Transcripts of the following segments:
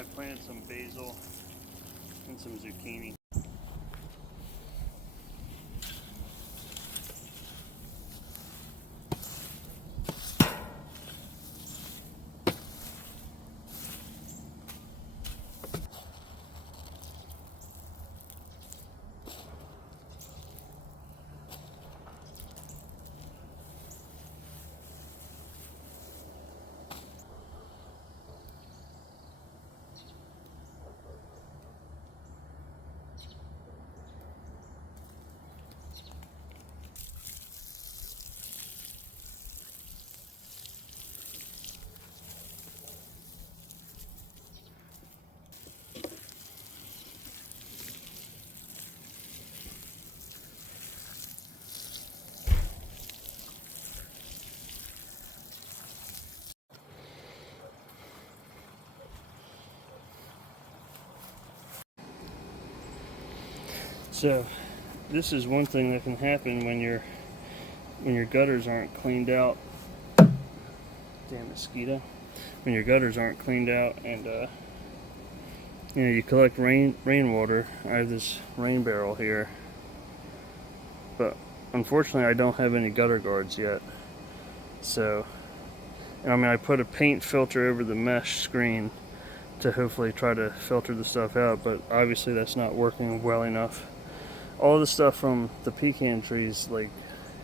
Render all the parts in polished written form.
I planted some basil and some zucchini. So this is one thing that can happen when your gutters aren't cleaned out. Damn mosquito. When your gutters aren't cleaned out and you collect rainwater. I have this rain barrel here, but unfortunately I don't have any gutter guards yet. So, and I mean, I put a paint filter over the mesh screen to hopefully try to filter the stuff out, but obviously that's not working well enough. All the stuff from the pecan trees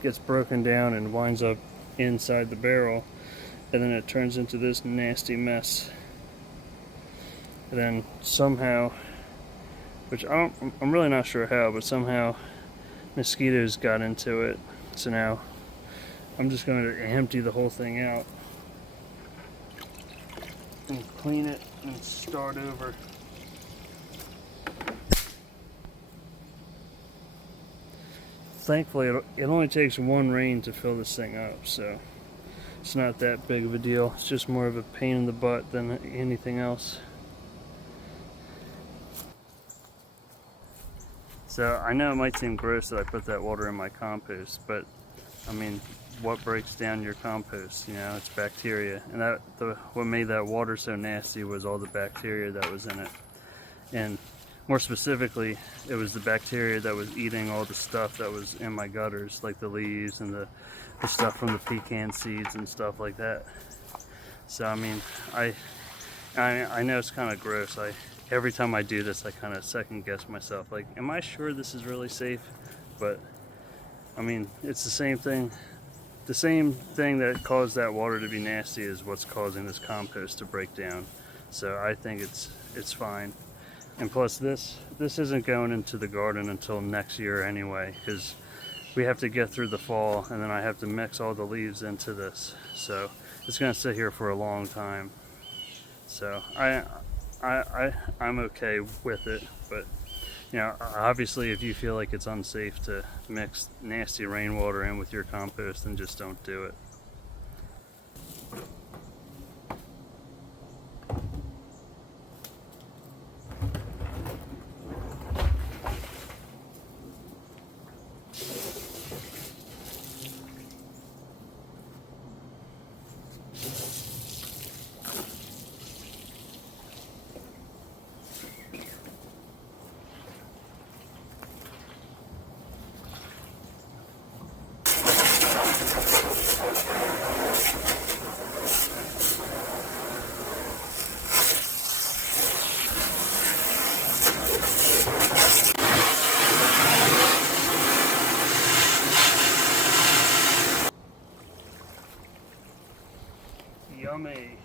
gets broken down and winds up inside the barrel, and then it turns into this nasty mess. And then somehow, which I'm really not sure how, but somehow mosquitoes got into it. So now I'm just going to empty the whole thing out and clean it and start over. Thankfully, it only takes one rain to fill this thing up, so it's not that big of a deal. It's just more of a pain in the butt than anything else. So I know it might seem gross that I put that water in my compost, but I mean, what breaks down your compost? You know, it's bacteria, and what made that water so nasty was all the bacteria that was in it. And more specifically, it was the bacteria that was eating all the stuff that was in my gutters, like the leaves and the stuff from the pecan seeds and stuff like that. So I mean, I know it's kind of gross. Every time I do this, I kind of second guess myself, like, am I sure this is really safe? But I mean, it's the same thing. The same thing that caused that water to be nasty is what's causing this compost to break down. So I think it's fine. And plus, this isn't going into the garden until next year anyway, because we have to get through the fall, and then I have to mix all the leaves into this. So it's going to sit here for a long time. So I'm okay with it, but you know, obviously if you feel like it's unsafe to mix nasty rainwater in with your compost, then just don't do it. Yummy.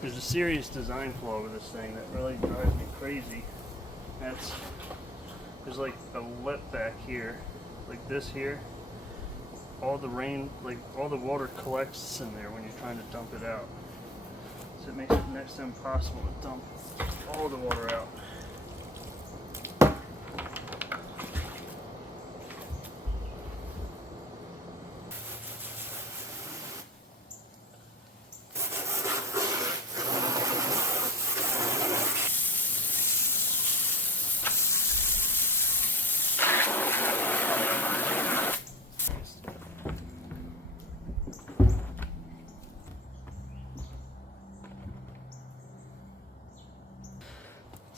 There's a serious design flaw with this thing that really drives me crazy. There's like a lip back here, like this here. All the rain, like all the water collects in there when you're trying to dump it out. So it makes it next to impossible to dump all the water out.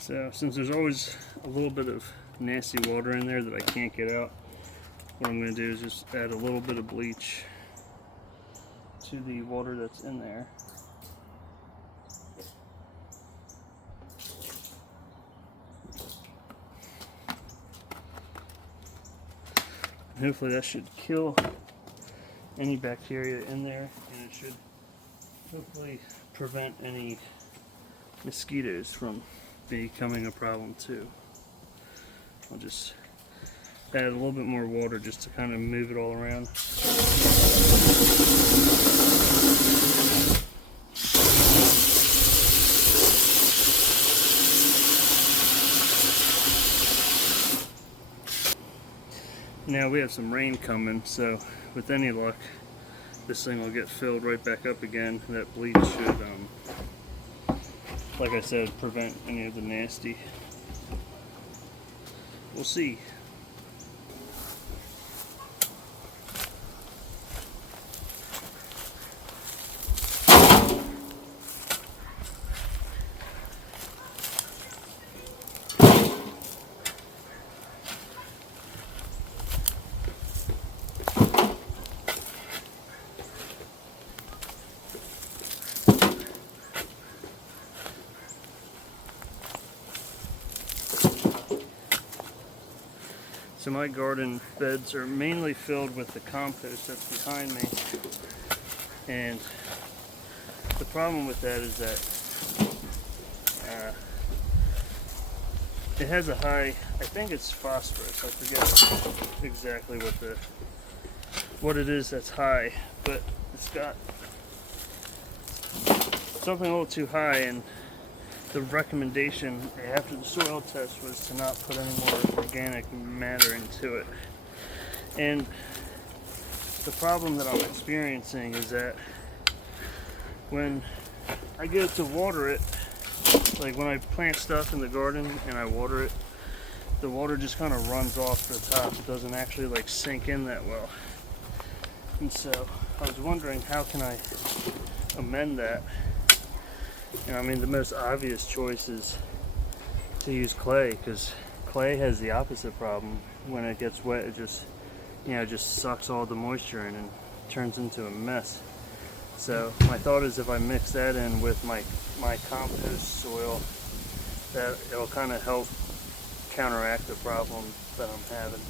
So since there's always a little bit of nasty water in there that I can't get out, what I'm going to do is just add a little bit of bleach to the water that's in there. Hopefully that should kill any bacteria in there, and it should hopefully prevent any mosquitoes from becoming a problem too. I'll just add a little bit more water just to kind of move it all around. Now we have some rain coming, so with any luck this thing will get filled right back up again. That bleach should, like I said, prevent any of the nasty. We'll see. So my garden beds are mainly filled with the compost that's behind me, and the problem with that is that it has a high, I think it's phosphorus, I forget exactly what it is that's high, but it's got something a little too high, and the recommendation after the soil test was to not put any more organic matter into it. And the problem that I'm experiencing is that when I go to water it, like when I plant stuff in the garden and I water it, the water just kind of runs off the top. It doesn't actually like sink in that well. And so I was wondering, how can I amend that? And I mean, the most obvious choice is to use clay, because clay has the opposite problem. When it gets wet, it just sucks all the moisture in and turns into a mess. So my thought is, if I mix that in with my compost soil, that it'll kind of help counteract the problem that I'm having.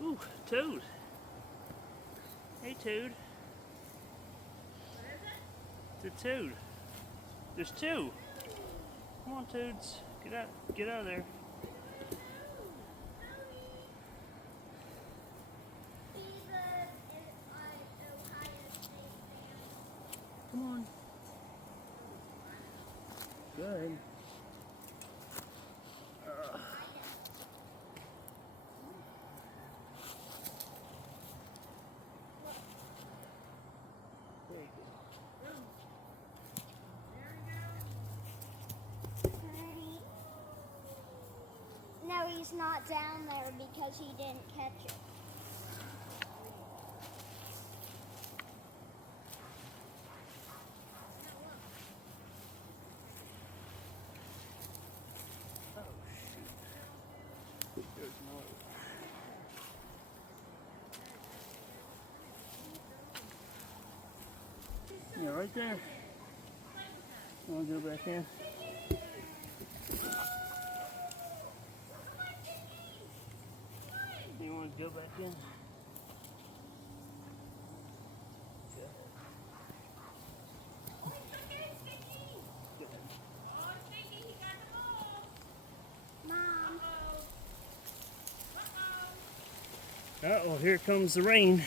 Ooh, toad. Hey, toad. It's a toad. There's two. Come on, toads. Get out of there. Come on. Good. No, he's not down there because he didn't catch it. Oh, shoot. There's no. Yeah, right there. You want to go back in? You want to go back in? Mom. Oh, well, here comes the rain.